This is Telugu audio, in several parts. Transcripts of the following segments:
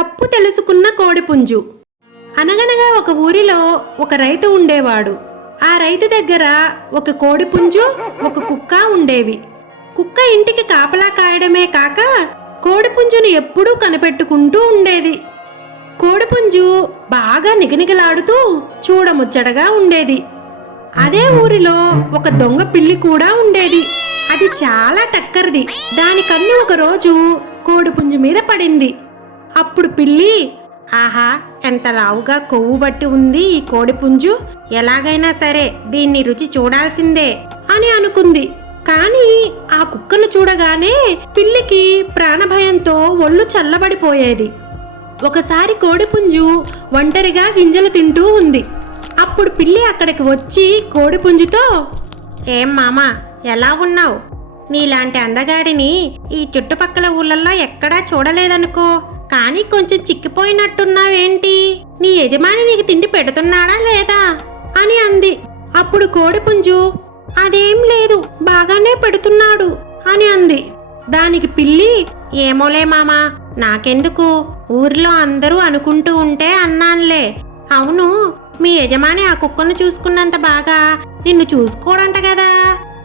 తప్పు తెలుసుకున్న కోడిపుంజు. అనగనగా ఒక ఊరిలో ఒక రైతు ఉండేవాడు. ఆ రైతు దగ్గర ఒక కోడిపుంజు, ఒక కుక్క ఉండేవి. కుక్క ఇంటికి కాపలా కాయడమే కాక కోడిపుంజును ఎప్పుడూ కనిపెట్టుకుంటూ ఉండేది. కోడిపుంజు బాగా నిగనిగలాడుతూ చూడముచ్చటగా ఉండేది. అదే ఊరిలో ఒక దొంగ పిల్లి కూడా ఉండేది. అది చాలా టక్కరిది. దాని కన్ను ఒకరోజు కోడిపుంజు మీద పడింది. అప్పుడు పిల్లి, ఆహా, ఎంత లావుగా కొవ్వు బట్టి ఉంది ఈ కోడిపుంజు, ఎలాగైనా సరే దీన్ని రుచి చూడాల్సిందే అని అనుకుంది. కానీ ఆ కుక్కను చూడగానే పిల్లికి ప్రాణభయంతో ఒళ్ళు చల్లబడిపోయేది. ఒకసారి కోడిపుంజు ఒంటరిగా గింజలు తింటూ ఉంది. అప్పుడు పిల్లి అక్కడికి వచ్చి కోడిపుంజుతో, ఏం మామా, ఎలా ఉన్నావు? నీలాంటి అందగాడిని ఈ చుట్టుపక్కల ఊళ్ళల్లో ఎక్కడా చూడలేదనుకో, కానీ కొంచెం చిక్కిపోయినట్టున్నావేంటి? నీ యజమాని నీకు తిండి పెడుతున్నాడా లేదా అని అంది. అప్పుడు కోడిపుంజు, అదేం లేదు, బాగానే పెడుతున్నాడు అని అంది. దానికి పిల్లి, ఏమోలే మామా, నాకెందుకు, ఊరిలో అందరూ అనుకుంటూ ఉంటే అన్నానులే. అవును, మీ యజమాని ఆ కుక్కను చూసుకున్నంత బాగా నిన్ను చూసుకోడంట కదా,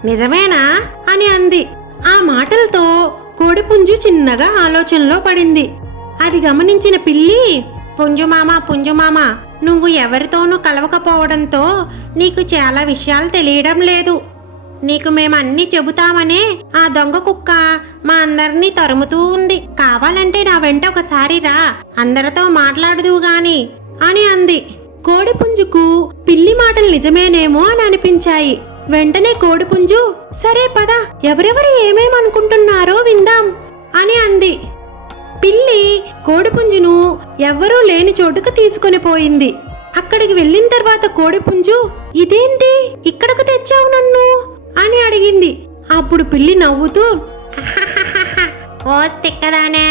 నిజమేనా అని అంది. ఆ మాటలతో కోడిపుంజు చిన్నగా ఆలోచనలో పడింది. అది గమనించిన పిల్లి, పుంజుమామ, నువ్వు ఎవరితోనూ కలవకపోవడంతో నీకు చాలా విషయాలు తెలియడం లేదు. నీకు మేమన్నీ చెబుతామనే ఆ దొంగ కుక్క మా అందరినీ తరుముతూ ఉంది. కావాలంటే నా వెంట ఒకసారి రా, అందరితో మాట్లాడుదువు గాని అని అంది. కోడిపుంజుకు పిల్లి మాటలు నిజమేనేమో అని అనిపించాయి. వెంటనే కోడిపుంజు, సరే పద, ఎవరెవరు ఏమేమనుకుంటున్నారో విందాం అని అంది. పిల్లి కోడిపుంజును ఎవ్వరూ లేని చోటుకు తీసుకొని పోయింది. అక్కడికి వెళ్ళిన తర్వాత కోడిపుంజు, ఇదేంటి, ఇక్కడకు తెచ్చావు నన్ను అని అడిగింది. అప్పుడు పిల్లి నవ్వుతూ, ఓ తిక్కదానే,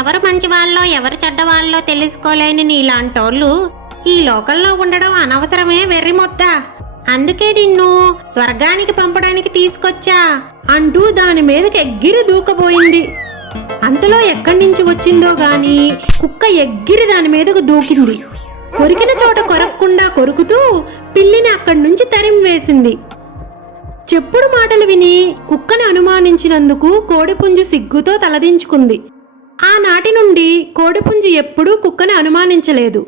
ఎవరు మంచివాళ్ళో ఎవరు చెడ్డవాళ్ళో తెలుసుకోలేని నీలాంటోళ్ళు ఈ లోకంలో ఉండడం అనవసరమే, వెర్రి మొత్త. అందుకే నిన్ను స్వర్గానికి పంపడానికి తీసుకొచ్చా అంటూ దాని మీదకి ఎగ్గిరి దూకబోయింది. అంతలో ఎక్కడి నుంచి వచ్చిందో గాని కుక్క ఎగ్గిరి దాని మీదకు దూకింది. కొరికిన చోట కొరక్కుండా కొరుకుతూ పిల్లిని అక్కడి నుంచి తరిమి వేసింది. చెప్పుడు మాటలు విని కుక్కని అనుమానించినందుకు కోడిపుంజు సిగ్గుతో తలదించుకుంది. ఆనాటి నుండి కోడిపుంజు ఎప్పుడూ కుక్కని అనుమానించలేదు.